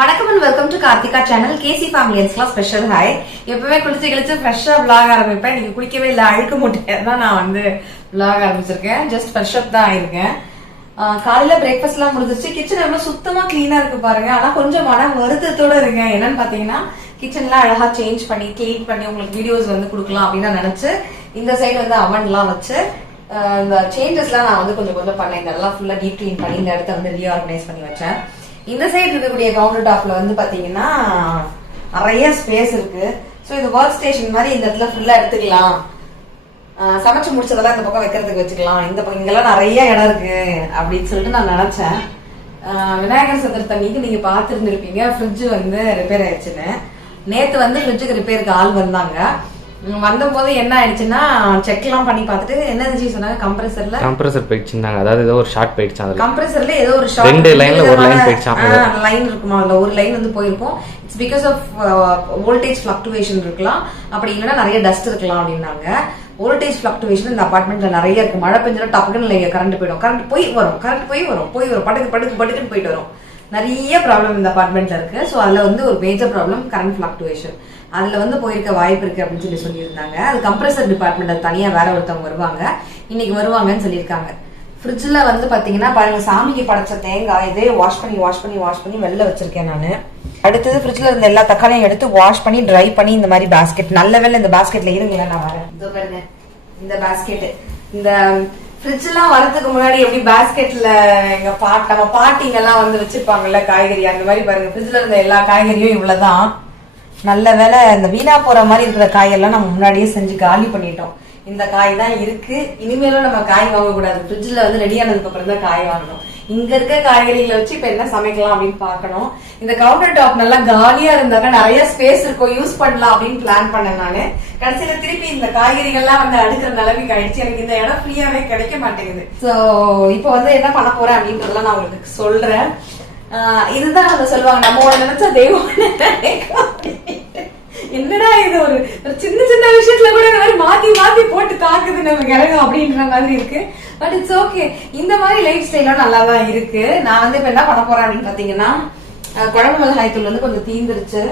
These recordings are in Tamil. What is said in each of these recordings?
வணக்கம் and welcome to Karthikha channel. KC family special hi. எப்பவே குளிச்சு ஃப்ரெஷ்ஷா vlog ஆரம்பிப்பேன். நீங்க குளிக்கவே இல்ல, அழுக்க மூட்டையா தான் நான் வந்து vlog ஆரம்பிச்சிருக்கேன். ஜஸ்ட் ஃப்ரெஷ் அப் தான் ஆயிருக்கேன். காலையில பிரேக்ஃபாஸ்ட் எல்லாம் முடிஞ்சிருச்சு. கிச்சன் எவ்வளவு சுத்தமா கிளீனா இருக்கு பாருங்க. ஆனா கொஞ்சம் மன வருத்தத்தோட இருக்கேன். என்னன்னு பாத்தீங்கன்னா கிச்சன்ல அழகா சேஞ்ச் பண்ணி கிளீன் பண்ணி உங்களுக்கு வீடியோஸ் வந்து கொடுக்கலாம் அப்படின்னு நினைச்சு இந்த சைடு வந்து அவன் எல்லாம் வச்சு இந்த சேஞ்சஸ் எல்லாம் நான் வந்து கொஞ்சம் பண்ணேன். இதெல்லாம் ஃபுல்லா டீப் கிளீன் பண்ணி இந்த இடத்த வந்து ரீஆர்கனைஸ் பண்ணி வச்சேன். இந்த சைடு இருக்கக்கூடிய கவுண்டர் டாப்ல வந்து பாத்தீங்கன்னா நிறைய ஸ்பேஸ் இருக்கு. சோ இது ஒர்க் ஸ்டேஷன் மாதிரி இந்த இடத்துல ஃபுல்லா எடுத்துக்கலாம். சமைச்சு முடிச்சதெல்லாம் இந்த பக்கம் வைக்கிறதுக்கு வச்சுக்கலாம். இந்த பக்கம் இங்கெல்லாம் நிறைய இடம் இருக்கு அப்படின்னு சொல்லிட்டு நான் நினைச்சேன். விநாயகர் சதுர்த்தி அன்னைக்கு நீங்க பாத்துருந்துருப்பீங்க ஃப்ரிட்ஜ் வந்து ரிப்பேர் ஆயிடுச்சுன்னு. நேத்து வந்து ஃப்ரிட்ஜுக்கு ரிப்பேருக்கு ஆள் வந்தாங்க. வந்த போது என்ன ஆயிடுச்சுன்னா செக் எல்லாம் பண்ணி பார்த்துட்டு என்ன சொன்னாங்க, கம்ப்ரஸர் போயிடுச்சுன்னாங்க. அதாவது ஏதோ ஒரு ஷார்ட் போயிடுச்சு. அந்த கம்ப்ரஸர்ல ஏதோ ஒரு ஷார்ட், ரெண்டு லைன்ல ஒரு லைன் போயிடுச்சு. லைன் இருக்குமா, அதுல ஒரு லைன் வந்து போயிருக்கும். It's because of voltage fluctuation இருக்கலாம், அப்படி இல்லைன்னா நிறைய டஸ்ட் இருக்கலாம் அப்படின்னாங்க. வோல்டேஜ் ஃபிளக்சுவேஷன் இந்த அபார்ட்மெண்ட்ல நிறைய இருக்கு. மழை பெஞ்சா டப்புன்னு கரண்ட் போயிடும், கரண்ட் போய் வரும் படுக்குன்னு போயிட்டு வரும். நிறைய ப்ராப்ளம் இந்த அபார்ட்மெண்ட்ல இருக்கு. ஸோ அதுல வந்து ஒரு மேஜர் ப்ராப்ளம் கரண்ட் ஃபிளக்சுவேஷன். அதுல வந்து போயிருக்க வாய்ப்பு இருக்கு அப்படின்னு சொல்லியிருந்தாங்க. அது கம்ப்ரஸர் டிபார்ட்மெண்ட் தனியா வேற ஒருத்தவங்க வருவாங்க, இன்னைக்கு வருவாங்கன்னு சொல்லியிருக்காங்க. ஃப்ரிட்ஜ்ல வந்து பாத்தீங்கன்னா பாருங்க, சாமிக்கு படைச்ச தேங்காய் இதே வாஷ் பண்ணி வெளில வச்சிருக்கேன் நானு. அடுத்தது ஃப்ரிட்ஜ்ல இருந்த எல்லா தக்காளியும் எடுத்து வாஷ் பண்ணி ட்ரை பண்ணி இந்த மாதிரி பேஸ்கெட், நல்ல வேலை இந்த பேஸ்கெட்ல இருங்க நான் வரேன். இதோ பாருங்க இந்த பேஸ்கெட். இந்த ஃப்ரிட்ஜ் எல்லாம் வரதுக்கு முன்னாடி எப்படி பேஸ்கெட்ல எங்க நம்ம பாட்டிங்க எல்லாம் வந்து வச்சிருப்பாங்கல்ல காய்கறி, அந்த மாதிரி பாருங்க ஃப்ரிட்ஜ்ல இருந்த எல்லா காய்கறியும் இவ்வளவுதான். நல்ல வேலை இந்த வீணா போற மாதிரி இருக்கிற காயெல்லாம் நம்ம முன்னாடியே செஞ்சு காலி பண்ணிட்டோம். இந்த காய் தான் இருக்கு, இனிமேலும் நம்ம காய் வாங்க கூடாது. ஃப்ரிட்ஜ்ல வந்து ரெடி ஆனதுக்கு அப்புறம் தான் காய் வாங்கணும். இங்க இருக்க காய்கறிகளை வச்சு இப்ப என்ன சமைக்கலாம் அப்படின்னு பாக்கணும். இந்த கவுண்டர் டாப் நல்லா காலியா இருந்தாங்க, நிறைய ஸ்பேஸ் இருக்கும், யூஸ் பண்ணலாம் அப்படின்னு பிளான் பண்ணேன் நானு. கடைசியில திருப்பி இந்த காய்கறிகள்லாம் வந்து அடுக்கிற நிலைமைக்கு ஆயிடுச்சு. எனக்கு இந்த இடம் ஃப்ரீயாவே கிடைக்க மாட்டேங்குது. சோ இப்ப வந்து என்ன பண்ண போறேன் அப்படின்றதெல்லாம் நான் உங்களுக்கு சொல்றேன். இதுதான் வந்து சொல்லுவாங்க, நம்ம நினைச்சா தெய்வம். என்னடா இது ஒரு சின்ன விஷயத்துல கூட இந்த மாதிரி மாத்தி போட்டு தாக்குது நம்ம கிரகம் அப்படின்ற மாதிரி இருக்கு. But it's okay. இந்த மாதிரி லைஃப் ஸ்டைலும் நல்லா தான் இருக்கு. நான் வந்து இப்ப என்ன பண்ண போறேன் அப்படின்னு பாத்தீங்கன்னா, குழம்பு மிளகாய் தூள் வந்து கொஞ்சம் தீந்துருச்சு.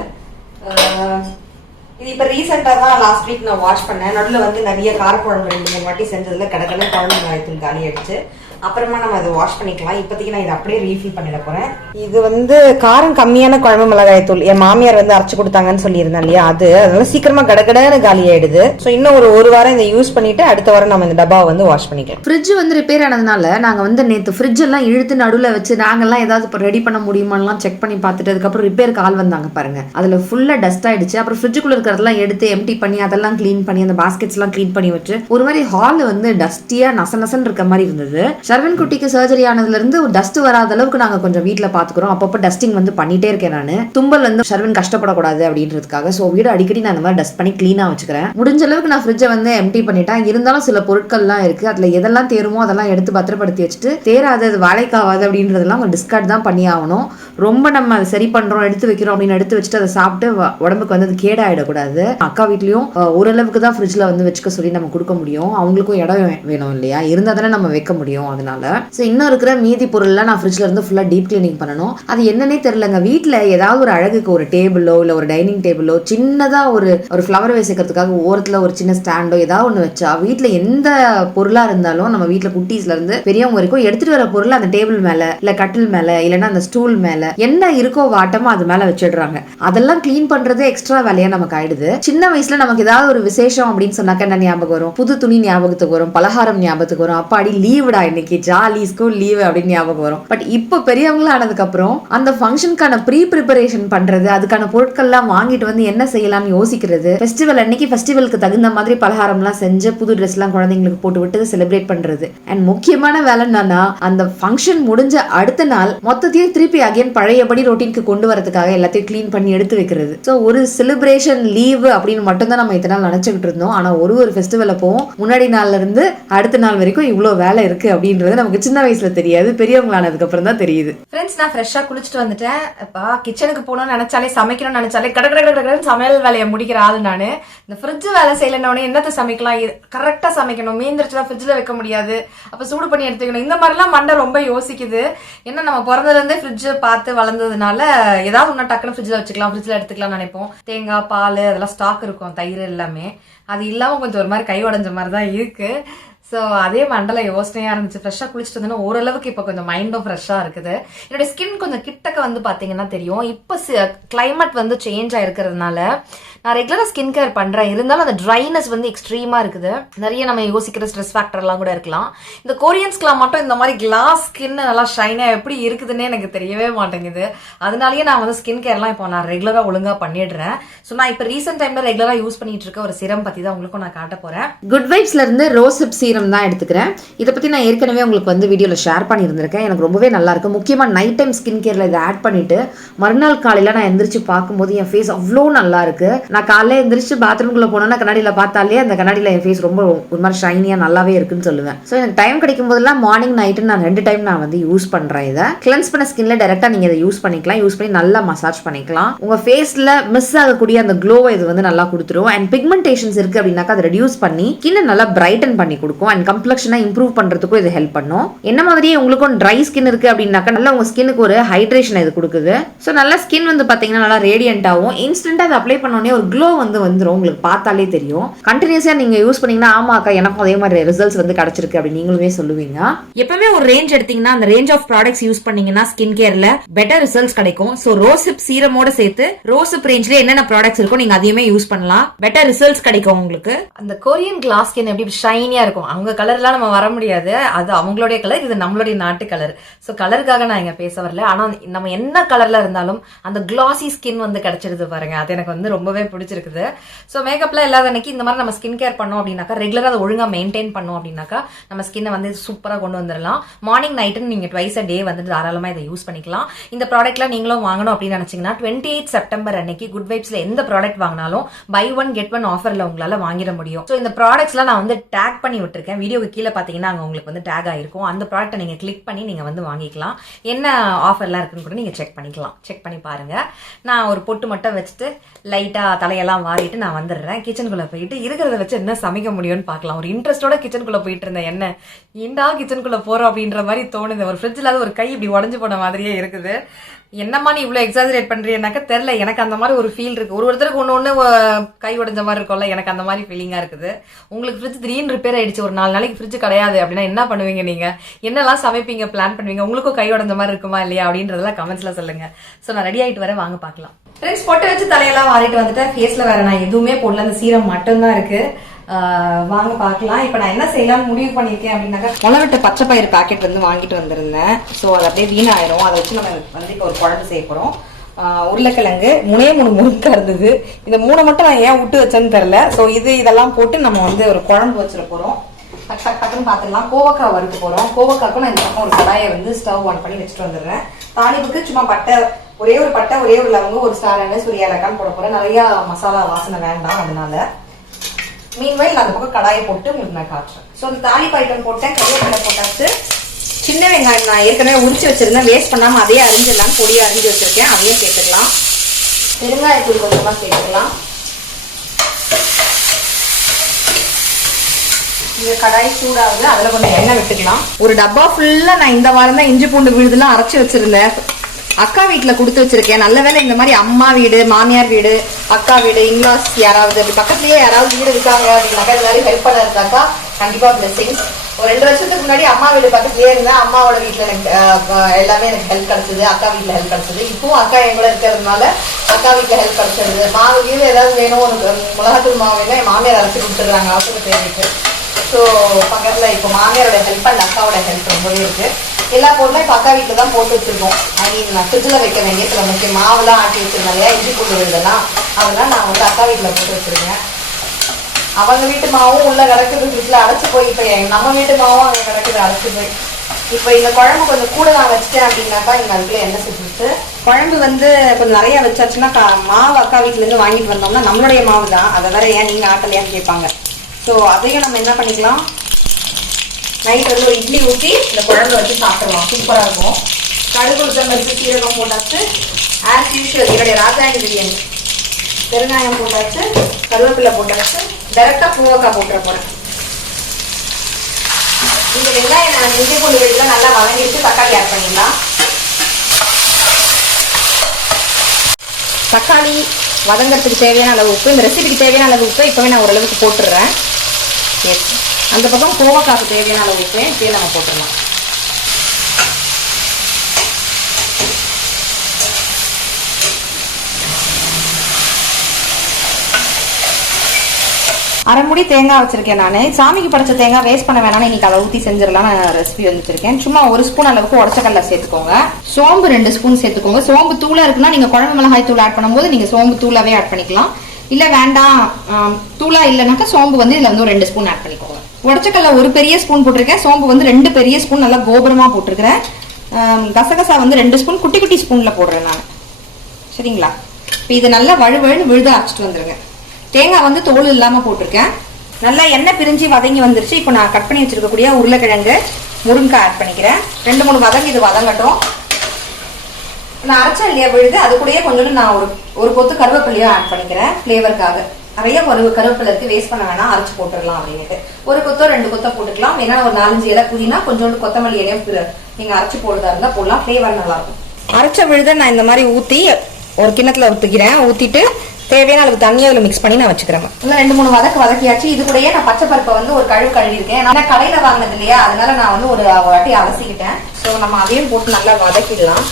இது இப்ப ரீசெண்டா தான் லாஸ்ட் வீக் நான் வாஷ் பண்ணேன். நடுவில் வந்து நிறைய காரக்குழம்பு 2-3 வாட்டி செஞ்சதுல கடற்கடை குழம்பு மிளகாய் தூள் காலி ஆயிடுச்சு. அப்புறமா நம்ம அதை வாஷ் பண்ணிக்கலாம். இப்போதைக்கு நான் இதை அப்படியே ரீஃபில் பண்ணிட போறேன். இது வந்து காரம் கம்மியான குழம்பு மிளகாய் தூள் என் மாமியார் வந்து அரைச்சு கொடுத்தாங்கன்னு சொல்லியிருந்தேன் இல்லையா, அதனால சீக்கிரமா கடகடன்னு காலி ஆயிடுது. ஸோ இன்னும் ஒரு வாரம் இதை யூஸ் பண்ணிட்டு அடுத்த வாரம் நம்ம இந்த டப்பாவை வந்து வாஷ் பண்ணிக்கலாம். ஃப்ரிட்ஜ் வந்து ரிப்பேர் ஆனதுனால நாங்க வந்து நேற்று ஃப்ரிட்ஜ் எல்லாம் இழுத்து நடுவில் வச்சு நாங்கெல்லாம் ஏதாவது இப்போ ரெடி பண்ண முடியுமாலாம் செக் பண்ணி பார்த்துட்டு அதுக்கப்புறம் ரிப்பேருக்கு ஆள் வந்தாங்க பாருங்க. அதுல ஃபுல்லா டஸ்ட் ஆயிடுச்சு. அப்புறம் ஃப்ரிட்ஜுக்குள்ள இருக்கிறதெல்லாம் எடுத்து எம்டி பண்ணி அதெல்லாம் கிளீன் பண்ணி அந்த பாஸ்கெட்ஸ் எல்லாம் கிளீன் பண்ணி வச்சு ஒரு மாதிரி ஹால் வந்து டஸ்டியா நசன் இருக்க மாதிரி இருந்தது. ஷர்வன் குட்டிக்கு சர்ஜரி ஆனதுல இருந்து டஸ்ட் வராத அளவுக்கு நாங்க கொஞ்சம் வீட்டுல பாத்துக்கிறோம். அப்பப்போ டஸ்டிங் வந்து பண்ணிட்டே இருக்கேன் நானு. தும்பல் வந்து ஷர்வன் கஷ்டப்படக்கூடாது அப்படின்றதுக்காக. சோ வீடு அடிக்கடி நான் இந்த மாதிரி டஸ்ட் பண்ணி கிளீனா வச்சுக்கிறேன். முடிஞ்ச அளவுக்கு நான் ஃப்ரிட்ஜை வந்து எம்டி பண்ணிட்டேன். இருந்தாலும் சில பொருட்கள்லாம் இருக்கு, அதுல எதெல்லாம் தேருமோ அதெல்லாம் எடுத்து பத்திரப்படுத்தி வச்சுட்டு தேராது அது வேலைக்காவாது அப்படின்றதெல்லாம் டிஸ்கார்ட் தான் பண்ணி ஆகணும். ரொம்ப நம்ம அதை சரி பண்றோம் எடுத்து வைக்கிறோம் அப்படின்னு எடுத்து வச்சுட்டு அதை சாப்பிட்டு உடம்புக்கு வந்து அது கேடாயிடக்கூடாது. அக்கா வீட்லயும் ஓரளவுக்கு தான் ஃப்ரிட்ஜ்ல வந்து வச்சுக்க சொல்லி நம்ம கொடுக்க முடியும். அவங்களுக்கும் இடம் வேணும் இல்லையா, இருந்தா தானே நம்ம வைக்க முடியும். அதனால இன்னும் இருக்கிற மீதி பொருள்லாம் நான் ஃப்ரிட்ஜ்ல இருந்து ஃபுல்லா டீப் கிளீனிங் பண்ணணும். அது என்னன்னே தெரியலங்க. வீட்டுல ஏதாவது ஒரு அழகுக்கு ஒரு டேபிளோ இல்ல ஒரு டைனிங் டேபிளோ சின்னதா ஒரு ஃபிளவர் வைக்கிறதுக்காக ஓரத்துல ஒரு சின்ன ஸ்டாண்டோ ஏதாவது ஒண்ணு வச்சா வீட்டுல எந்த பொருளா இருந்தாலும் நம்ம வீட்டுல குட்டீஸ்ல இருந்து பெரியவங்க வரைக்கும் எடுத்துட்டு வர பொருள் அந்த டேபிள் மேல இல்ல கட்டில் மேல இல்லைன்னா அந்த ஸ்டூல் மேல என்ன இருக்கோ வாட்டமா அது மேல வச்சிடுறாங்க. அதெல்லாம் கிளீன் பண்றது எக்ஸ்ட்ரா வேலையா நமக்கு ஆயிடுது. சின்ன வயசுல நமக்கு ஏதாவது ஒரு விசேஷம் அப்படின்னு சொன்னாக்க என்ன ஞாபகம் வரும்? புது துணி ஞாபகத்துக்கு வரும், பலகாரம் ஞாபகத்துக்கு வரும், அப்பாடி லீவுடா இன்னைக்கு ஜாலி ஸ்கூல் லீவ் அப்படின்னு ஞாபகம் வரும். பட் இப்போ பெரியவங்களா ஆனதுக்கு அப்புறம் அந்த ஃபங்க்ஷனுக்கான ப்ரீ ப்ரிப்பரேஷன் பண்றது, அதுக்கான பொருட்கள்லாம் வாங்கிட்டு வந்து என்ன செய்யலாம்னு யோசிக்கிறது, ஃபெஸ்டிவல் அன்னைக்கு ஃபெஸ்டிவலுக்கு தகுந்த மாதிரி பலகாரம்லாம் செஞ்சு புது ட்ரெஸ் எல்லாம் குழந்தைங்களுக்கு போட்டு விட்டு செலிப்ரேட் பண்றது. அண்ட் முக்கியமான வேலை என்னன்னா அந்த ஃபங்க்ஷன் முடிஞ்ச அடுத்த நாள் மொத்தத்தையும் திருப்பி அகைன் பழையபடி ரொட்டீனுக்கு கொண்டு வரதுக்காக எல்லாத்தையும் கிளீன் பண்ணி எடுத்து வைக்கிறது. ஸோ ஒரு செலிப்ரேஷன் லீவ் அப்படின்னு மட்டும் தான் நம்ம இத்தனை நாள் நினைச்சுக்கிட்டு இருந்தோம். ஆனா ஒரு ஃபெஸ்டிவல் அப்போ முன்னாடி நாள்ல இருந்து அடுத்த நாள் வரைக்கும் இவ்வளவு வேலை இருக்கு அப்படின்னு அப்படின்றது நமக்கு சின்ன வயசுல தெரியாது, பெரியவங்களானதுக்கு அப்புறம் தான் தெரியுது. ஃப்ரெண்ட்ஸ், நான் ஃப்ரெஷ்ஷா குளிச்சுட்டு வந்துட்டேன். கிச்சனுக்கு போகணும்னு நினைச்சாலே, சமைக்கணும்னு நினைச்சாலே கடற்கரை சமையல் வேலையை முடிக்கிற ஆள் நானு. இந்த ஃப்ரிட்ஜ் வேலை செய்யலன்னொடனே என்னத்தை சமைக்கலாம், கரெக்டா சமைக்கணும், மீந்திரிச்சுதான் ஃப்ரிட்ஜ்ல வைக்க முடியாது, அப்ப சூடு பண்ணி எடுத்துக்கணும், இந்த மாதிரிலாம் மண்டை ரொம்ப யோசிக்குது. ஏன்னா நம்ம பிறந்ததுல இருந்தே ஃப்ரிட்ஜ் பார்த்து வளர்ந்ததுனால ஏதாவது ஒண்ணு டக்குன்னு ஃப்ரிட்ஜ்ல வச்சுக்கலாம், ஃப்ரிட்ஜ்ல எடுத்துக்கலாம் நினைப்போம். தேங்காய், பால் அதெல்லாம் ஸ்டாக் இருக்கும், தயிர் எல்லாமே. அது இல்லாம கொஞ்சம் ஒரு மாதிரி கை உடைஞ்ச மாதிரி தான் இருக்கு. ஸோ அதே மண்டல யோசனையா இருந்துச்சு. ஃப்ரெஷ்ஷாக குளிச்சுட்டு வந்தோன்னா ஓரளவுக்கு இப்போ கொஞ்சம் மைண்டும் ஃப்ரெஷ்ஷாக இருக்குது. என்னோட ஸ்கின் கொஞ்சம் கிட்டக்க வந்து பார்த்தீங்கன்னா தெரியும். இப்போ கிளைமேட் வந்து சேஞ்ச் ஆயிருக்கிறதுனால நான் ரெகுலராக ஸ்கின் கேர் பண்ணுறேன். இருந்தாலும் அந்த ட்ரைனஸ் வந்து எக்ஸ்ட்ரீமாக இருக்குது. நிறைய நம்ம யோசிக்கிற ஸ்ட்ரெஸ் ஃபேக்டர்லாம் கூட இருக்கலாம். இந்த கொரியன்ஸ்க்குலாம் மட்டும் இந்த மாதிரி கிளாஸ் ஸ்கின் நல்லா ஷைனாக எப்படி இருக்குதுன்னே எனக்கு தெரியவே மாட்டேங்குது. அதனாலேயே நான் வந்து ஸ்கின் கேர்லாம் இப்போ நான் ரெகுலராக ஒழுங்காக பண்ணிடுறேன். ஸோ நான் இப்போ ரீசெண்ட் டைமில் ரெகுலராக யூஸ் பண்ணிட்டு இருக்க ஒரு சிரம் பற்றி தான் உங்களுக்கும் நான் காட்ட போகிறேன். குட் வைப்ஸ்ல இருந்து ரோசிப் சீரம் தான் எடுத்துக்கிறேன். இதை பற்றி நான் ஏற்கனவே உங்களுக்கு வந்து வீடியோவில் ஷேர் பண்ணியிருந்திருக்கேன். எனக்கு ரொம்பவே நல்லா இருக்கு. முக்கியமாக நைட் டைம் ஸ்கின் கேரில் இதை ஆட் பண்ணிட்டு மறுநாள் காலையில் நான் எந்திரிச்சு பார்க்கும்போது என் ஃபேஸ் அவ்வளோ நல்லா இருக்கு. நான் காலையில் எந்திரிச்சு பாத்ரூம்குள்ளே போனோன்னா கண்ணாடியில் பார்த்தாலே அந்த கண்ணாடியில் என் ஃபேஸ் ரொம்ப ஒரு மாதிரி ஷைனியாக நல்லாவே இருக்குன்னு சொல்லுவேன். ஸோ எனக்கு டைம் கிடைக்கும் போதெல்லாம் மார்னிங் நைட்டு நான் 2 டைம் நான் வந்து யூஸ் பண்ணுறேன். இதை கிளென்ஸ் பண்ண ஸ்கின்ல டைரெக்டாக நீங்கள் இதை யூஸ் பண்ணிக்கலாம். யூஸ் பண்ணி நல்லா மசாஜ் பண்ணிக்கலாம். உங்கள் ஃபேஸில் மிஸ் ஆகக்கூடிய அந்த க்ளோவை இது வந்து நல்லா கொடுத்துரும். அண்ட் பிக்மெண்டேஷன்ஸ் இருக்குது அப்படின்னாக்கா அதை ரெடியூஸ் பண்ணி ஸ்கின்னை நல்லா பிரைட்டன் பண்ணி கொடுக்கும். அண்ட் கம்ப்ளெக்ஷனை இம்ப்ரூவ் பண்ணுறதுக்கும் இது ஹெல்ப் பண்ணும். என்ன மாதிரியே உங்களுக்கும் ட்ரை ஸ்கின் இருக்குது அப்படின்னாக்கா நல்லா உங்கள் ஸ்கின்னுக்கு ஒரு ஹைட்ரேஷன் இது கொடுக்குது. ஸோ நல்லா ஸ்கின் வந்து பார்த்தீங்கன்னா நல்லா ரேடியண்டாகவும் இன்ஸ்டன்ட்டாக அதை அப்ளை பண்ணோடனே ஒரு க்ளோ வந்து வந்துடும். உங்களுக்கு பார்த்தாலே தெரியும். கண்டினியூஸாக நீங்கள் யூஸ் பண்ணீங்கன்னா ஆமாக்கா எனக்கும் அதே மாதிரி ரிசல்ட்ஸ் வந்து கிடைச்சிருக்கு அப்படின்னு நீங்களுமே சொல்லுவீங்க. எப்பவுமே ஒரு ரேஞ்ச் எடுத்தீங்கன்னா அந்த ரேஞ்ச் ஆஃப் ப்ராடக்ட்ஸ் யூஸ் பண்ணீங்கன்னா ஸ்கின் கேர்ல பெட்டர் ரிசல்ட்ஸ் கிடைக்கும். ஸோ ரோசிப் சீரமோட சேர்த்து ரோசிப் ரேஞ்ச்ல என்னென்ன ப்ராடக்ட்ஸ் இருக்கோ நீங்க அதையுமே யூஸ் பண்ணலாம். பெட்டர் ரிசல்ட்ஸ் கிடைக்கும் உங்களுக்கு. அந்த கொரியன் கிளாஸ் ஸ்கின் எப்படி ஷைனியா இருக்கும். அவங்க கலர்லாம் நம்ம வர முடியாது, அது அவங்களுடைய கலர், இது நம்மளுடைய நாட்டு கலர். ஸோ கலருக்காக நான் இங்க பேச வரல. ஆனா நம்ம என்ன கலர்ல இருந்தாலும் அந்த கிளாசி ஸ்கின் வந்து கிடைச்சிருது பாருங்க. அது எனக்கு வந்து ரொம்பவே பிடிச்சிருக்குது. ஸோ மேக்கப்லாம் இல்லாத அன்னைக்கு இந்த மாதிரி நம்ம ஸ்கின் கேர் பண்ணோம் அப்படின்னாக்கா, ரெகுலரா அதை ஒழுங்கா மெயின்டைன் பண்ணோம் அப்படின்னாக்கா நம்ம ஸ்கின்னை வந்து சூப்பராக கொண்டு வந்துடலாம். மார்னிங் நைட்டுன்னு நீங்க ட்வைஸ் அ டே வந்துட்டு தாராளமாக இதை யூஸ் பண்ணிக்கலாம். இந்த ப்ராடக்ட்லாம் நீங்களும் வாங்கணும் அப்படின்னு நினைச்சீங்கன்னா 28 செப்டம்பர் அன்னைக்கு குட் வைப்ஸ்ல எந்த ப்ராடக்ட் வாங்கினாலும் பை 1 get 1 ஆஃபர்ல உங்களால வாங்கிட முடியும். ஸோ இந்த ப்ராடக்ட்ஸ்லாம் நான் வந்து டேக் பண்ணி விட்டுருக்கேன். வீடியோக்கு கீழே பார்த்தீங்கன்னா அங்கே உங்களுக்கு வந்து டேக் ஆயிருக்கும். அந்த ப்ராடக்ட்டை நீங்க கிளிக் பண்ணி நீங்க வந்து வாங்கிக்கலாம். என்ன ஆஃபர்லாம் இருக்குன்னு கூட நீங்க செக் பண்ணிக்கலாம். செக் பண்ணி பாருங்க. நான் ஒரு பொட்டு மட்டும் வச்சுட்டு லைட்டா தலையெல்லாம் வாரிட்டு நான் வந்துடுறேன். கிச்சனுக்குள்ள போயிட்டு இருக்கிறத வச்சு என்ன சமைக்க முடியும்னு பார்க்கலாம். ஒரு இன்ட்ரெஸ்டோட கிச்சனுக்குள்ள போயிட்டு இருந்தேன். என்ன ஏண்டா கிச்சனுக்குள்ள போறோம் அப்படின்ற மாதிரி தோணுது. ஒரு ஃப்ரிட்ஜ்ல ஒரு கை இப்படி உடஞ்சு போன மாதிரியே இருக்குது. என்னம்மா நீ இவ்வளவு எக்ஸாஜரேட் பண்றீங்கன்னாக்க தெரியல, எனக்கு அந்த மாதிரி ஒரு ஃபீல் இருக்கு. ஒருத்தருக்கு ஒண்ணு கை உடஞ்ச மாதிரி இருக்கும்ல, எனக்கு அந்த மாதிரி ஃபீலிங்கா இருக்குது. உங்களுக்கு ஃப்ரிட்ஜ் திடீர்னு ரிப்பேர் ஆயிடுச்சு, ஒரு 4 நாளைக்கு ஃப்ரிட்ஜ் கிடையாது அப்படின்னா என்ன பண்ணுவீங்க? நீங்க என்னெல்லாம் சமைப்பீங்க, பிளான் பண்ணுவீங்க? உங்களுக்கும் கை உடஞ்ச மாதிரி இருக்குமா இல்லையா அப்படின்றதெல்லாம் கமெண்ட்ஸ்ல சொல்லுங்க. ஸோ நான் ரெடி ஆயிட்டு வரேன், வாங்க பார்க்கலாம். ஃப்ரெண்ட்ஸ், பொட்டு வச்சு தலையெல்லாம் வாரிட்டு வந்துட்டேன். ஃபேஸ்ல வேற நான் எதுவுமே போடல, அந்த சீரம் மட்டும்தான் இருக்கு. வாங்க பார்க்கலாம். இப்போ நான் என்ன செய்யலாம்னு முடிவு பண்ணியிருக்கேன் அப்படின்னாக்கா, முளைவிட்ட பச்சை பயிறு பாக்கெட் வந்து வாங்கிட்டு வந்திருந்தேன். ஸோ அது அப்படியே வீணாயிரும். அதை வச்சு நம்ம வந்து இப்போ ஒரு குழம்பு செய்ய போகிறோம். உருளைக்கிழங்கு 3 முருங்கை இருந்தது. இந்த 3 மட்டும் நான் ஏன் விட்டு வச்சேன்னு தெரியல. ஸோ இதெல்லாம் போட்டு நம்ம வந்து ஒரு குழம்பு வச்சிட போகிறோம். டக்குன்னு பார்த்துடலாம். கோவக்காய் வறுக்க போகிறோம். கோவக்காய்க்கும் நான் இந்த பக்கம் ஒரு கடாயை வந்து ஸ்டவ் ஆன் பண்ணி வச்சுட்டு வந்துடுறேன். தாளிப்புக்கு சும்மா பட்டை, ஒரே ஒரு லவங்கம், ஒரு ஸ்டார் அனஸ், ஒரு ஏலக்கான்னு போட போகிறேன். நிறையா மசாலா வாசனை வேண்டாம், அதனால மீன்வெயில் அந்த பக்கம் கடாயை போட்டு உங்களுக்கு நான் காட்டுறேன். ஸோ அந்த தாளிப்பு ஐட்டம் போட்டேன். கருவேப்பிலை போட்டாச்சு. சின்ன வெங்காயம் நான் ஏற்கனவே உரிச்சு வச்சிருந்தேன், வேஸ்ட் பண்ணாமல் அதையே அரிஞ்சிடலாம். பொடியை அரிஞ்சு வச்சிருக்கேன், அதையும் சேர்த்துக்கலாம். பெருங்காயத்தூள் கொஞ்சமாக சேர்த்துக்கலாம். இந்த கடாய் சூடாகுது, அதில் கொஞ்சம் எண்ணெய் விட்டுக்கலாம். ஒரு டப்பா ஃபுல்லாக நான் இந்த வாரம் தான் இஞ்சி பூண்டு விழுதுலாம் அரைச்சி வச்சிருந்தேன். அக்கா வீட்டில் கொடுத்து வச்சிருக்கேன். நல்ல வேலை இந்த மாதிரி அம்மா வீடு, மாமியார் வீடு, அக்கா வீடு, இன்லாஸ் யாராவது அப்படி பக்கத்துலேயே யாராவது வீடு இருக்காங்க அப்படின்னாக்கா இந்த மாதிரி ஹெல்ப் பண்ண இருந்தாக்கா கண்டிப்பாக பிளெஸிங்ஸ். ஒரு 2 வருஷத்துக்கு முன்னாடி அம்மா வீடு பக்கத்துலேயே இருந்தேன். அம்மாவோட வீட்டில் எனக்கு எல்லாமே எனக்கு ஹெல்ப் கிடைச்சது. அக்கா வீட்டில் ஹெல்ப் கிடைச்சது. இப்பவும் அக்கா என் கூட இருக்கிறதுனால அக்கா வீட்டில் ஹெல்ப் கிடைச்சது. மாவு வீடு ஏதாவது வேணும், ஒரு மிளகாத்தூள் மாவு வேணும், என் மாமியார் அரைச்சி கொடுத்துட்றாங்க அவசர தேவைக்கு. ஸோ பக்கத்தில் இப்போ மாமியாரோட ஹெல்ப் அண்ட் அக்காவோட ஹெல்ப் ரொம்பவே இருக்குது. எல்லா பொருளும் இப்போ அக்கா வீட்டில் தான் போட்டு வச்சுருக்கோம். நான் ஃப்ரிட்ஜில் வைக்க வேண்டிய சில முக்கிய மாவுலாம் ஆட்டி வச்சுருந்தேன் இல்லையா, இஞ்சி பூண்டு விழுதெல்லாம், அதெல்லாம் நான் வந்து அக்கா வீட்டில் போட்டு வச்சுருக்கேன். அவங்க வீட்டு மாவும் உள்ளே கிடக்குது ஃப்ரிட்ஜில் அடைச்சி போய். இப்போ நம்ம வீட்டு மாவும் அங்கே கிடக்குது அடைச்சி போய். இப்போ இந்த குழம்பு கொஞ்சம் கூட நான் வச்சிட்டேன் அப்படின்னாக்கா இங்கே அதுக்குள்ளே எண்ணெய் சேர்த்துட்டு குழம்பு வந்து கொஞ்சம் நிறைய வச்சாச்சுன்னா மாவு அக்கா வீட்டிலேருந்து வாங்கிட்டு வந்தோம்னா நம்மளுடைய மாவு தான், அதை வேற ஏன் நீங்கள் ஆட்டலையான்னு கேட்பாங்க. ஸோ அதையும் நம்ம என்ன பண்ணிக்கலாம், நைட் வந்து ஒரு இட்லி ஊற்றி இந்த குழம்பு வச்சு சாப்பிடலாம், சூப்பராக இருக்கும். கடுகு உளுத்தம் பருப்பு சீரகம் போட்டாச்சு, ஆஸ் யூஷுவல் என்னுடைய ராஜாணி பிரியாணி. பெருங்காயம் போட்டாச்சு, கருவேப்பிலை போட்டாச்சு, டைரெக்டாக பூவக்காய் போட்டுற போகிறேன். இந்த வெங்காயம் இஞ்சி பூண்டு வெடிலாம் நல்லா வதங்கிட்டு தக்காளி ஆட் பண்ணிடலாம். தக்காளி வதங்கிறதுக்கு தேவையான அளவு உப்பு, இந்த ரெசிபிக்கு தேவையான அளவு உப்பு இப்போவே நான் ஓரளவுக்கு போட்டுடுறேன். எஸ், அந்த பக்கம் கோவக்காய்க்கு தேவையான அளவு உப்பு இப்போயே நம்ம போட்டுடலாம். அரைமுடி தேங்காய் வச்சிருக்கேன் நான். சாமிக்கு படைச்ச தேங்காய் வேஸ்ட் பண்ண வேணாம்னு இன்னைக்கு அதை ஊற்றி செஞ்சிடலாம் ரெசிபி வச்சிருக்கேன். சும்மா 1 ஸ்பூன் அளவுக்கு உடச்சக்கல்ல சேர்த்துக்கோங்க. சோம்பு 2 ஸ்பூன் சேர்த்துக்கோங்க. சோம்பு தூளா இருக்குன்னா நீங்க குழம்பு மிளகாய் தூள் ஆட் பண்ணும்போது நீங்க சோம்பு தூளாவே ஆட் பண்ணிக்கலாம். இல்ல வேண்டாம் தூளா இல்லைனாக்கா சோம்பு வந்து இதுல வந்து ஒரு 2 ஸ்பூன் ஆட் பண்ணிக்கோங்க. உடச்சக்கல்ல 1 பெரிய ஸ்பூன் போட்டிருக்கேன். சோம்பு வந்து 2 பெரிய ஸ்பூன் நல்லா கோபுரமா போட்டிருக்கிறேன். கசகசா வந்து 2 ஸ்பூன் குட்டி குட்டி ஸ்பூன்ல போடுறேன் நான். சரிங்களா? இப்போ இது நல்லா வழுவழுன்னு விழுத அரைச்சிட்டு வந்துருங்க. தேங்காய் வந்து தோல் இல்லாம போட்டிருக்கேன். நல்லா எண்ணெய் பிரிஞ்சு வதங்கி வந்துருச்சு. இப்போ நான் கட் பண்ணி வச்சிருக்கக்கூடிய உருளைக்கிழங்கு, முருங்கைக்காய் ஆட் பண்ணிக்கிறேன். 2-3 வதங்கி இது வதங்கட்டும். நான் அரைச்ச இல்லையா விழுது, அது கூடயே கொஞ்சோண்டு நான் ஒரு கொத்து கருவேப்பிலையும் ஆட் பண்ணிக்கிறேன் ஃப்ளேவருக்காக. நிறைய கருவேப்பிலை இருக்கு, வேஸ்ட் பண்ண வேணாம், அரைச்சு போட்டுடலாம் அப்படின்ட்டு. 1 கொத்தோ 2 கொத்தோ போட்டுக்கலாம். ஏன்னா ஒரு 4-5 இலை புதினா கொஞ்சோண்டு கொத்தமல்லி இலையும் நீங்க அரைச்சு போடுறதா இருந்தா போடலாம், ஃப்ளேவர் நல்லா இருக்கும். அரைச்ச விழுத நான் இந்த மாதிரி ஊற்றி ஒரு கிண்ணத்துல ஊற்றிக்கிறேன். ஊற்றிட்டு தேவையான அளவு தண்ணி அதில் மிக்ஸ் பண்ணி நான் வச்சுக்கிறேன். இன்னும் 2-3 வதக்கியாச்சு. இது கூடயே நான் பச்சை பருப்பை வந்து ஒரு கழுவி இருக்கேன். நான் கடையில வாங்கினது இல்லையா, அதனால நான் வந்து ஒரு வாட்டி அலசிக்கிட்டேன். ஸோ நம்ம அதையும் போட்டு நல்லா வதக்கிடலாம்.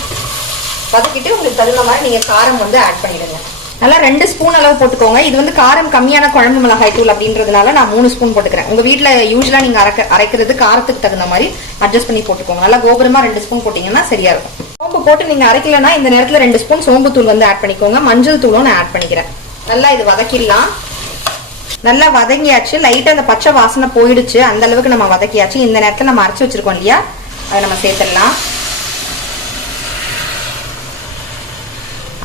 வதக்கிட்டு உங்களுக்கு தகுந்த மாதிரி நீங்க காரம் வந்து ஆட் பண்ணிடுங்க. நல்லா 2 ஸ்பூன் அளவு போட்டுக்கோங்க. இது வந்து காரம் கம்மியான குழம்பு மிளகாய் தூள் அப்படின்றதுனால நான் 3 ஸ்பூன் போட்டுக்கிறேன். உங்க வீட்டுல யூஸ்வலா நீங்க அரைக்கிறது காரத்துக்கு தகுந்த மாதிரி அட்ஜஸ்ட் பண்ணி போட்டுக்கோங்க. நல்லா கோபுரமா 2 ஸ்பூன் போட்டீங்கன்னா சரியா இருக்கும். சோம்பு போட்டு நீங்க அரைக்கலன்னா இந்த நேரத்துல 2 ஸ்பூன் சோம்பு தூள் வந்து ஆட் பண்ணிக்கோங்க. மஞ்சள் தூளும் நான் ஆட் பண்ணிக்கிறேன். நல்லா இது வதக்கிடலாம். நல்லா வதங்கியாச்சு. லைட்டா அந்த பச்சை வாசனை போயிடுச்சு. அந்த அளவுக்கு நம்ம வதக்கியாச்சு. இந்த நேரத்துல நம்ம அரைச்சு வச்சிருக்கோம் இல்லையா, அதை நம்ம சேர்த்துடலாம்.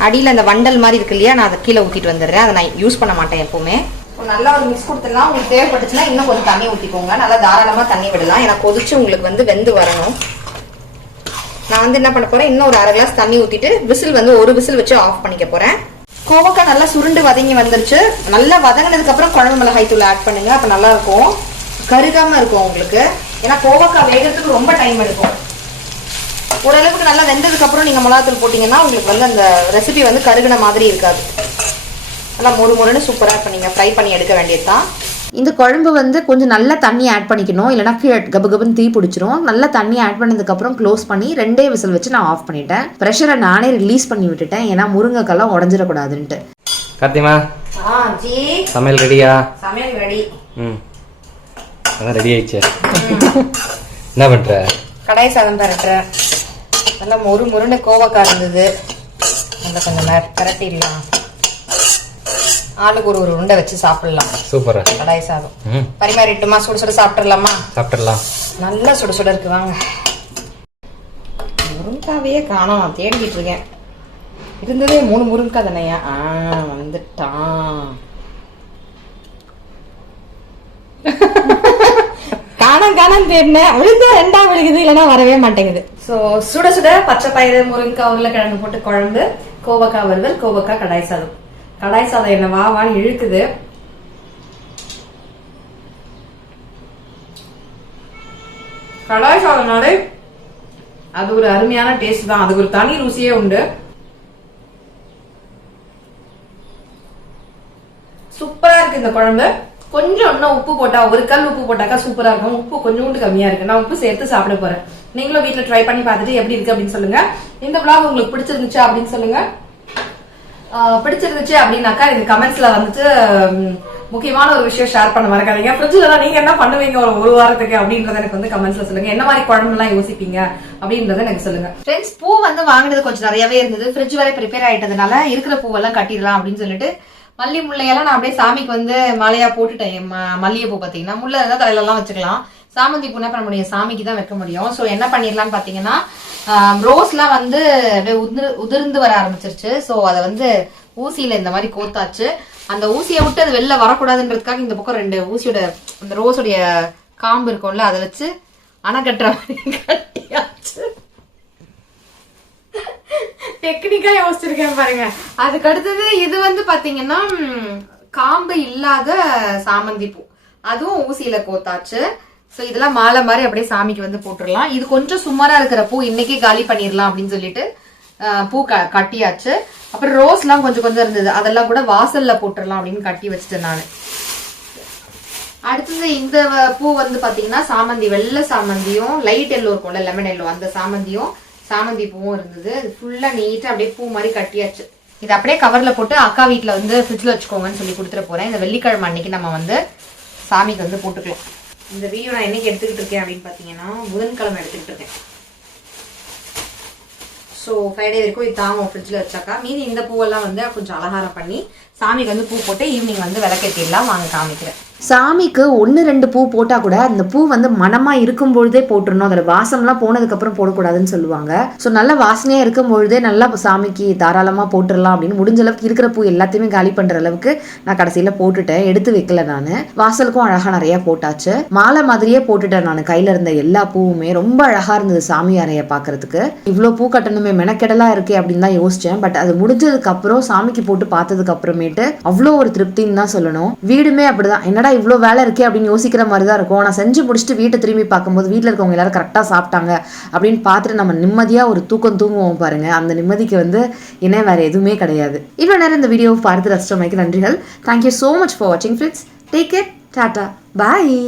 அடியில் அந்த வண்டல் மாதிரி இருக்கு இல்லையா, நான் அதை கீழே ஊற்றிட்டு வந்துடுறேன். அதை நான் யூஸ் பண்ண மாட்டேன் எப்பவுமே. நல்லா ஒரு மிக்ஸ் கொடுத்துடலாம். உங்களுக்கு தேவைப்பட்டுச்சுன்னா இன்னும் கொஞ்சம் தண்ணி ஊற்றிக்கோங்க. நல்லா தாராளமாக தண்ணி விடலாம். ஏன்னா கொதிச்சு உங்களுக்கு வந்து வெந்து வரணும். நான் வந்து என்ன பண்ண போறேன், இன்னும் ஒரு 1/2 கிளாஸ் தண்ணி ஊற்றிட்டு விசில் வந்து 1 விசில் வச்சு ஆஃப் பண்ணிக்க போறேன். கோவக்காய் நல்லா சுருண்டு வதங்கி வந்துருச்சு. நல்லா வதங்கினதுக்கு அப்புறம் குழம்பு மிளகாய் தூள் ஆட் பண்ணுங்க. அப்ப நல்லா இருக்கும், கருகாம இருக்கும் உங்களுக்கு. ஏன்னா கோவக்காய் வேகிறதுக்கு ரொம்ப டைம் எடுக்கும். ஓரளவுக்கு நல்லா வெந்ததுக்கு அப்புறம் நீங்க மிளகாத்தூள் போட்டீங்கன்னா உங்களுக்கு வந்து அந்த ரெசிபி வந்து கருகின மாதிரி இருக்காது. நல்லா மொறுமொறுன்னு சூப்பரா இப்ப நீங்க ஃப்ரை பண்ணி எடுக்க வேண்டியதுதான். இந்த குழம்பு வந்து கொஞ்சம் நல்லா தண்ணி ஆட் பண்ணிக்கணும், இல்லைனா கபகபன்னு தீ பிடிச்சிரும். நல்லா தண்ணி ஆட் பண்ணதுக்கப்புறம் க்ளோஸ் பண்ணி 2 விசில் வச்சு நான் ஆஃப் பண்ணிட்டேன். ப்ரெஷரை நானே ரிலீஸ் பண்ணி விட்டுட்டேன், ஏன்னா முருங்கைக்கெல்லாம் உடஞ்சிடக்கூடாதுன்ட்டு. கார்த்திமா, ஜி சமையல் ரெடியா? சமையல் ரெடி. அதான் ரெடி ஆயிடுச்சு. என்ன பண்ற? கடாய் சாதம் பரட்டுறேன். நல்லா மொறுமொறுன்னு கோவக்காய் இருந்தது, நல்லா கொஞ்சம் நேரம் பரட்டிடலாம். ஆளுக்கு ஒரு உருண்டை வச்சு சாப்பிடலாம். சூப்பர். கடாய் சாதம் பரிமாறிட்டுமா? சுட சுட சாப்பிட்டுடலாமா? சாப்பிட்டுடலாம். நல்லா சுட சுட இருக்கு. வாங்க. முருங்காவே காணோம், நான் தேடிக்கிட்டு இருக்கேன். இருந்ததே 3 முருங்காய் தானையா? வந்துட்டான். காணம் தேடினேன், விழுந்தா 2ஆ விழுகுது, இல்லைன்னா வரவே மாட்டேங்குது. சோ சுட சுட பச்சை பயிறு முருங்காய் உருளைக்கிழங்கு போட்டு குழம்பு, கோவக்காய் வறுவல், கோவக்காய் கடாய் சாதம். கடாய் சாதம் என்ன வான்னு இழுக்குது. கடாய் சாதம்னாலே அது ஒரு அருமையான டேஸ்ட் தான். அதுக்கு ஒரு தனி ருசியே உண்டு. சூப்பரா இருக்கு இந்த குழம்பு. கொஞ்சம் இன்னும் உப்பு போட்டா, 1 கல் உப்பு போட்டாக்கா சூப்பரா இருக்கும். உப்பு கொஞ்சோண்டு கம்மியா இருக்கு. நான் உப்பு சேர்த்து சாப்பிட போறேன். நீங்களும் வீட்டுல ட்ரை பண்ணி பார்த்துட்டு எப்படி இருக்கு அப்படின்னு சொல்லுங்க. இந்த vlog உங்களுக்கு பிடிச்சிருந்துச்சு அப்படின்னு சொல்லுங்க. பிடிச்சிருந்துச்சு அப்படின்னாக்கா இந்த கமெண்ட்ஸ்ல வந்துட்டு முக்கியமான ஒரு விஷயம் ஷேர் பண்ண மறக்காதீங்க. ஃப்ரிட்ஜ்ல தான் நீங்க என்ன பண்ணுவீங்க ஒரு வாரத்துக்கு அப்படின்றத எனக்கு வந்து கமெண்ட்ஸ்ல சொல்லுங்க. என்ன மாதிரி குழம்பு எல்லாம் யோசிப்பீங்க அப்படின்றத எனக்கு சொல்லுங்க. ஃப்ரெண்ட்ஸ், பூ வந்து வாங்கினது கொஞ்சம் நிறையவே இருந்தது. ஃப்ரிட்ஜ் வரை ப்ரிப்பேர் ஆயிட்டதுனால இருக்கிற பூவெல்லாம் கட்டிடலாம் அப்படின்னு சொல்லிட்டு மல்லி முல்லையெல்லாம் நான் அப்படியே சாமிக்கு வந்து மாலையா போட்டுட்டேன். மல்லிகைப்பூ பாத்தீங்கன்னா முல்லை இருந்தா தலையில எல்லாம் வச்சுக்கலாம். சாமந்தி பூ என்ன பண்ண முடியும், சாமிக்கு தான் வைக்க முடியும். சோ என்ன பண்ணிடலாம்னு பாத்தீங்கன்னா, ரோஸ்லாம் வந்து உதிர்ந்து வர ஆரம்பிச்சிருச்சு. சோ அதை வந்து ஊசியில இந்த மாதிரி கோத்தாச்சு. அந்த ஊசியை விட்டு அது வெளில வரக்கூடாதுன்றதுக்காக இந்த பக்கம் 2 ஊசியோட அந்த ரோஸோடைய காம்பு இருக்கும்ல, அதை வச்சு அணை கட்டுற மாதிரி கட்டியாச்சு. டெக்னிக்கா யோசிச்சிருக்கேன் பாருங்க. அதுக்கு அடுத்தது இது வந்து பாத்தீங்கன்னா காம்பு இல்லாத சாமந்தி பூ, அதுவும் ஊசியில கோத்தாச்சு. ஸோ இதெல்லாம் மாலை மாதிரி அப்படியே சாமிக்கு வந்து போட்டுடலாம். இது கொஞ்சம் சுமாரா இருக்கிற பூ இன்னைக்கே காலி பண்ணிடலாம் அப்படின்னு சொல்லிட்டு பூ கட்டியாச்சு. அப்புறம் ரோஸ்லாம் கொஞ்சம் கொஞ்சம் இருந்தது, அதெல்லாம் கூட வாசல்ல போட்டுடலாம் அப்படின்னு கட்டி வச்சுட்டேன் நான். அடுத்தது இந்த பூ வந்து பாத்தீங்கன்னா சாமந்தி, வெள்ளை சாமந்தியும் லைட் எல்லோ இருக்கும்ல, லெமன் எல்லோ, அந்த சாமந்தியும் சாமந்தி பூவும் இருந்தது. அது ஃபுல்லா நீட்டா அப்படியே பூ மாதிரி கட்டியாச்சு. இது அப்படியே கவர்ல போட்டு அக்கா வீட்டுல வந்து ஃப்ரிட்ஜ்ல வச்சுக்கோங்கன்னு சொல்லி கொடுத்துட்டு போறேன். இந்த வெள்ளிக்கிழமை அன்னைக்கு நம்ம வந்து சாமிக்கு வந்து போட்டுக்கலாம். இந்த வீடியோ நான் என்னைக்கு எடுத்துக்கிட்டு இருக்கேன் அப்படின்னு பாத்தீங்கன்னா புதன்கிழமை எடுத்துக்கிட்டு இருக்கேன். ஸோ ஃப்ரைடே வரைக்கும் இது தாங்கும் ஃப்ரிட்ஜில் வச்சாக்கா. மீதி இந்த பூவெல்லாம் வந்து கொஞ்சம் அலங்காரம் பண்ணி சாமிக்கு வந்து பூ போட்டு ஈவினிங் வந்து விளக்கேற்றிடலாம். வாங்க காமிக்கிறேன். சாமிக்கு 1-2 பூ போட்டால் கூட அந்த பூ வந்து மனமாக இருக்கும் பொழுதே போட்டுடணும். அதோட வாசம்லாம் போனதுக்கப்புறம் போடக்கூடாதுன்னு சொல்லுவாங்க. ஸோ நல்ல வாசனையாக இருக்கும் பொழுதே நல்லா சாமிக்கு தாராளமாக போட்டுடலாம் அப்படின்னு முடிஞ்ச அளவுக்கு இருக்கிற பூ எல்லாத்தையுமே காலி பண்ணுற அளவுக்கு நான் கடைசியில் போட்டுட்டேன். எடுத்து வைக்கல நான். வாசலுக்கும் அழகாக நிறையா போட்டாச்சு. மாலை மாதிரியே போட்டுட்டேன் நான். கையில் இருந்த எல்லா பூவுமே ரொம்ப அழகாக இருந்தது சாமி அறையை பார்க்கறதுக்கு. இவ்வளோ பூ கட்டணுமே, மெனக்கெடலாக இருக்கே அப்படின்னு தான் யோசித்தேன். பட் அது முடிஞ்சதுக்கப்புறம் சாமிக்கு போட்டு பார்த்ததுக்கு அப்புறமேட்டு அவ்வளோ ஒரு திருப்தின்னு தான் சொல்லணும். வீடுமே அப்படிதான், என்னடா இவ்வளோ வேலை இருக்கே அப்படின்னு யோசிக்கிற மாதிரி தான் இருக்கும். நான் செஞ்சு முடிச்சுட்டு வீட்டை திரும்பி பார்க்கும்போது வீட்டில் இருக்கவங்க எல்லாரும் கரெக்டாக சாப்பிட்டாங்க அப்படின்னு பார்த்துட்டு நம்ம நிம்மதியாக ஒரு தூக்கம் தூங்குவோம் பாருங்க. அந்த நிம்மதிக்கு வந்து என்ன வேற எதுவுமே கிடையாது. இவ்வளோ நேரம் இந்த வீடியோவை பார்த்து ரசிச்சமைக்கு நன்றிகள். தேங்க்யூ ஸோ மச் ஃபார் வாட்சிங் ஃப்ரெண்ட்ஸ். Take care. டாடா. பாய்.